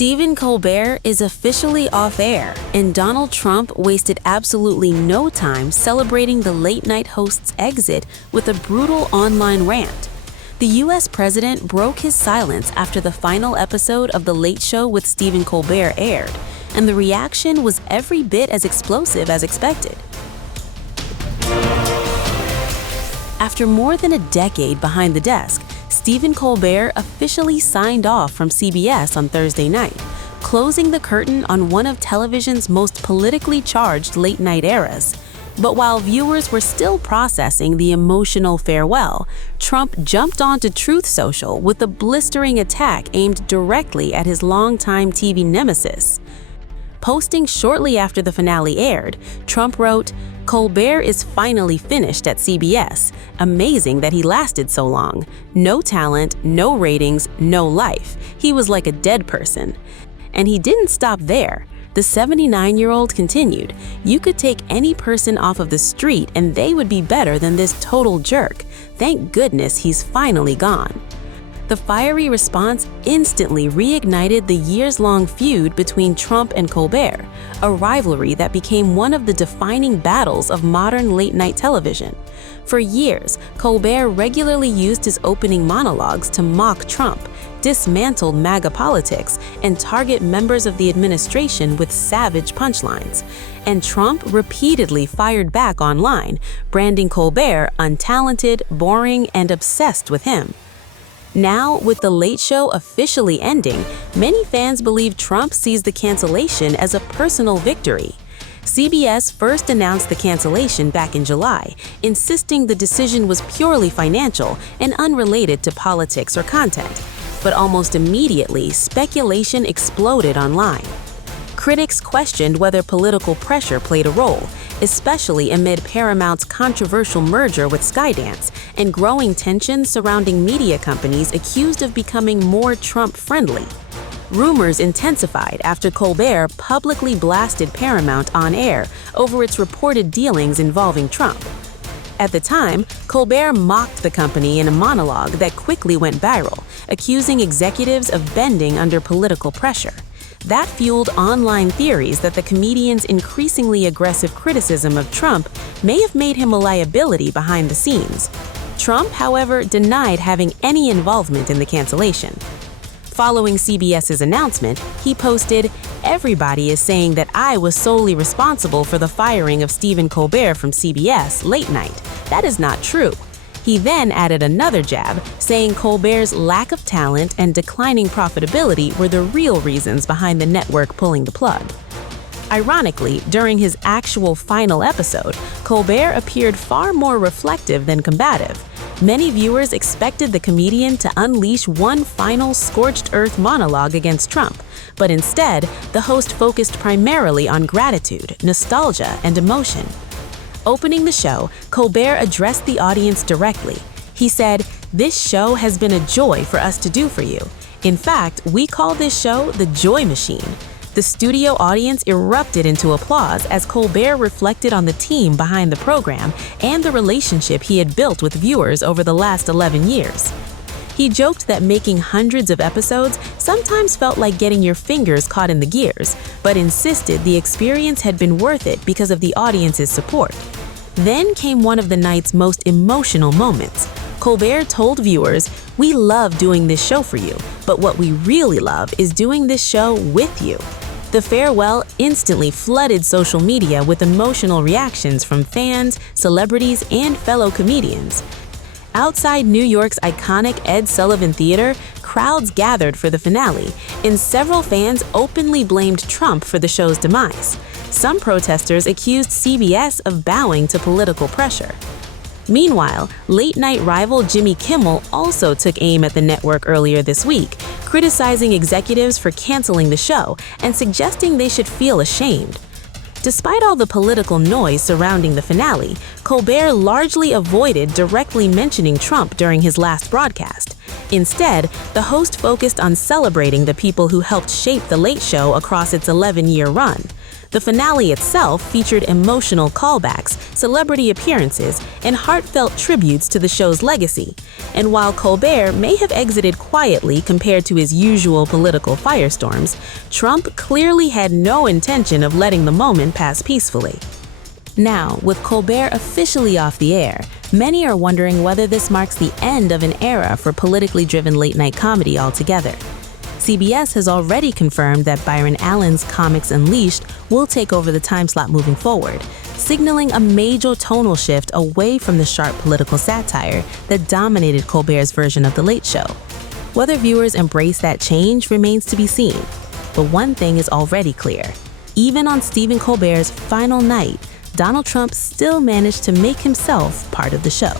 Stephen Colbert is officially off air, and Donald Trump wasted absolutely no time celebrating the late-night host's exit with a brutal online rant. The U.S. president broke his silence after the final episode of The Late Show with Stephen Colbert aired, and the reaction was every bit as explosive as expected. After more than a decade behind the desk, Stephen Colbert officially signed off from CBS on Thursday night, closing the curtain on one of television's most politically charged late-night eras. But while viewers were still processing the emotional farewell, Trump jumped onto Truth Social with a blistering attack aimed directly at his longtime TV nemesis. Posting shortly after the finale aired, Trump wrote, "Colbert is finally finished at CBS. Amazing that he lasted so long. No talent, no ratings, no life. He was like a dead person." And he didn't stop there. The 79-year-old continued, "You could take any person off of the street and they would be better than this total jerk. Thank goodness he's finally gone." The fiery response instantly reignited the years-long feud between Trump and Colbert, a rivalry that became one of the defining battles of modern late-night television. For years, Colbert regularly used his opening monologues to mock Trump, dismantle MAGA politics, and target members of the administration with savage punchlines. And Trump repeatedly fired back online, branding Colbert untalented, boring, and obsessed with him. Now, with The Late Show officially ending, many fans believe Trump sees the cancellation as a personal victory. CBS first announced the cancellation back in July, insisting the decision was purely financial and unrelated to politics or content. But almost immediately, speculation exploded online. Critics questioned whether political pressure played a role, especially amid Paramount's controversial merger with Skydance and growing tensions surrounding media companies accused of becoming more Trump-friendly. Rumors intensified after Colbert publicly blasted Paramount on air over its reported dealings involving Trump. At the time, Colbert mocked the company in a monologue that quickly went viral, accusing executives of bending under political pressure. That fueled online theories that the comedian's increasingly aggressive criticism of Trump may have made him a liability behind the scenes. Trump, however, denied having any involvement in the cancellation. Following CBS's announcement, he posted, "Everybody is saying that I was solely responsible for the firing of Stephen Colbert from CBS late night. That is not true." He then added another jab, saying Colbert's lack of talent and declining profitability were the real reasons behind the network pulling the plug. Ironically, during his actual final episode, Colbert appeared far more reflective than combative. Many viewers expected the comedian to unleash one final scorched earth monologue against Trump, but instead, the host focused primarily on gratitude, nostalgia, and emotion. Opening the show, Colbert addressed the audience directly. He said, "This show has been a joy for us to do for you. In fact, we call this show the Joy Machine." The studio audience erupted into applause as Colbert reflected on the team behind the program and the relationship he had built with viewers over the last 11 years. He joked that making hundreds of episodes sometimes felt like getting your fingers caught in the gears, but insisted the experience had been worth it because of the audience's support. Then came one of the night's most emotional moments. Colbert told viewers, "We love doing this show for you, but what we really love is doing this show with you." The farewell instantly flooded social media with emotional reactions from fans, celebrities, and fellow comedians. Outside New York's iconic Ed Sullivan Theater, crowds gathered for the finale, and several fans openly blamed Trump for the show's demise. Some protesters accused CBS of bowing to political pressure. Meanwhile, late-night rival Jimmy Kimmel also took aim at the network earlier this week, criticizing executives for canceling the show and suggesting they should feel ashamed. Despite all the political noise surrounding the finale, Colbert largely avoided directly mentioning Trump during his last broadcast. Instead, the host focused on celebrating the people who helped shape The Late Show across its 11-year run. The finale itself featured emotional callbacks, celebrity appearances, and heartfelt tributes to the show's legacy. And while Colbert may have exited quietly compared to his usual political firestorms, Trump clearly had no intention of letting the moment pass peacefully. Now, with Colbert officially off the air, many are wondering whether this marks the end of an era for politically driven late-night comedy altogether. CBS has already confirmed that Byron Allen's Comics Unleashed will take over the time slot moving forward, signaling a major tonal shift away from the sharp political satire that dominated Colbert's version of The Late Show. Whether viewers embrace that change remains to be seen. But one thing is already clear. Even on Stephen Colbert's final night, Donald Trump still managed to make himself part of the show.